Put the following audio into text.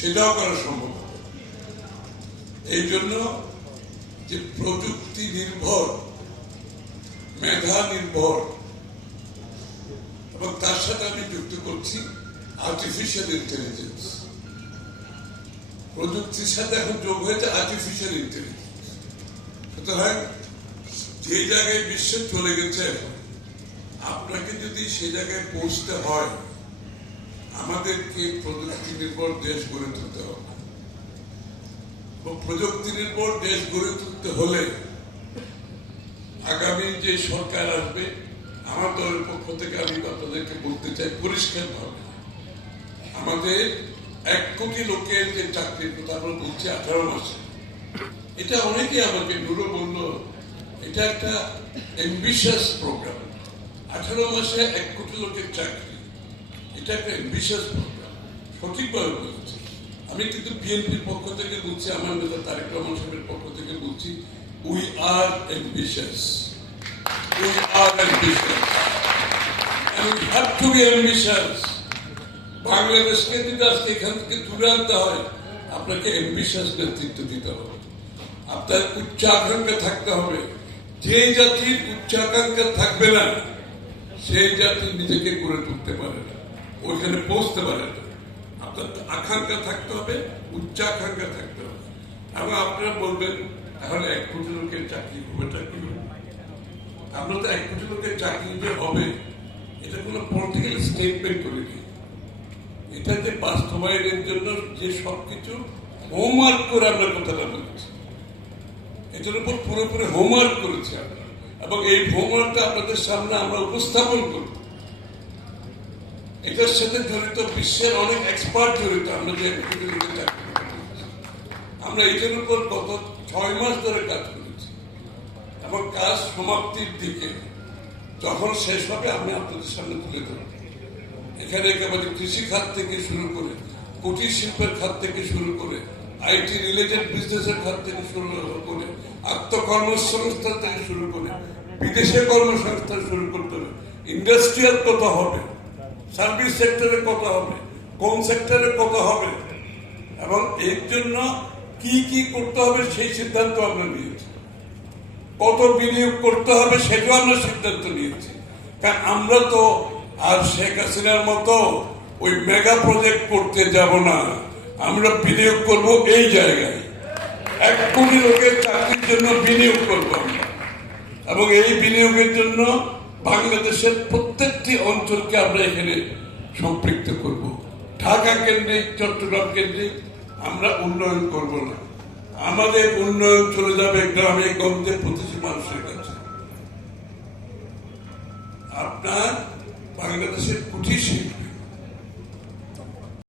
সেটাও করা সম্ভব। এই জন্য যে প্রযুক্তি নির্ভর, মেধা নির্ভর, এবং তার সাথে আমি যুক্ত করছি আর্টিফিশিয়াল ইন্টেলিজেন্স। প্রযুক্তির সাথে এখন যোগ হয়েছে আর্টিফিশিয়াল ইন্টেলিজেন্স। সুতরাং যে জায়গায় বিশ্ব চলে গেছে, আপনাকে যদি সে জায়গায় পৌঁছতে হয়, আমাদেরকে প্রযুক্তি নির্ভর দেশ গড়ে তুলতে হবে। প্রযুক্তি নির্ভর দেশ গড়ে তুলতে হলে আগামী যে সরকার আসবে, আমার দলের পক্ষ থেকে আমি আপনাদেরকে বলতে চাই পরিষ্কার ভাবে, আমাদের 1 কোটি লোকের যে চাকরির কথা আমরা বলছি 18 মাসে, এটা অনেকেই আমাকে নুরো বলল এটা একটা অ্যাম্বিশিয়াস প্রোগ্রাম। 18 মাসে 1 কোটি লোকের চাকরি, এটা একটা অ্যাম্বিশিয়াস প্রোগ্রাম, সঠিকভাবে বলেছি। আমি কিন্তু বিএনপির পক্ষ থেকে বলছি, আমার নেতা তারেক রহমান সাহেবের পক্ষ থেকে বলছি, we are ambitious, we are ambitious, and we have to be ambitious. বাংলাদেশকে যদি আজকে এখান থেকে তুলে আনতে হয়, আপনাকে অ্যাম্বিশিয়াস নেতৃত্ব দিতে হবে, আপনার উচ্চাকাঙ্ক্ষা থাকতে হবে। যে জাতির উচ্চাকাঙ্ক্ষা থাকবে না, সেই জাতি নিজেকে গড়ে তুলতে পারে না, ওইখানে পৌঁছতে পারে না। আপনার আকাঙ্ক্ষা থাকতে হবে, উচ্চাকাঙ্ক্ষা থাকতে হবে। এবং আপনারা বলবেন তাহলে 1 কোটি লোকের চাকরি হবে, কি হবে? আমরা তো 1 কোটি লোকের চাকরি যে হবে, এটা কোনো পলিটিক্যাল স্টেটমেন্ট করিনি। এটা যে বাস্তবায়নের জন্য যে সবকিছু হোমওয়ার্ক করে আমরা কথাটা বলছি, এটার উপর পুরোপুরি হোমওয়ার্ক করেছি আমরা, এবং এই হোমওয়ার্কটা আপনাদের সামনে আমরা উপস্থাপন করব। এটার সাথে জড়িত বিশ্বের অনেক এক্সপার্ট জড়িত। আমরা যে আমরা এটার উপর গত 6 মাস ধরে কাজ করেছি, এবং কাজ সমাপ্তির দিকে যখন শেষ হবে আমি আপনাদের সামনে তুলে ধরব। এখানে একেবারে কৃষি খাত থেকে শুরু করে, কুটির শিল্পের খাত থেকে শুরু করে, আইটি রিলেটেড বিজনেসের খাত থেকে শুরু করে, আত্মকর্মসংস্থান থেকে শুরু করে, বিদেশে কর্মসংস্থান শুরু করতে হবে, ইন্ডাস্ট্রিয়াল কত হবে, সার্ভিস সেক্টরে কত হবে, কোন সেক্টরে কত হবে, এবং এর জন্য কি কি করতে হবে সেই সিদ্ধান্ত আমরা নিয়েছি। কত বিনিয়োগ করতে হবে সেটাও আমরা সিদ্ধান্ত নিয়েছি। কারণ আমরা তো আর শেখ হাসিনার মতো ওই মেগা প্রজেক্ট করতে যাব না, আমরা বিনিয়োগ করব এই জায়গায়। 1 কোটি লোকের চাকরির জন্য বিনিয়োগ করবো আমরা, এবং এই বিনিয়োগের জন্য বাংলাদেশের প্রত্যেকটি অঞ্চলকে আমরা এখানে সম্পৃক্ত করব। ঢাকা কেন্দ্রিক, চট্টগ্রাম কেন্দ্রিক আমরা উন্নয়ন করব না, আমাদের উন্নয়ন চলে যাবে গ্রামে গঞ্জে প্রতিটি মানুষের কাছে। আপনার বাংলাদেশের কুটির শিল্প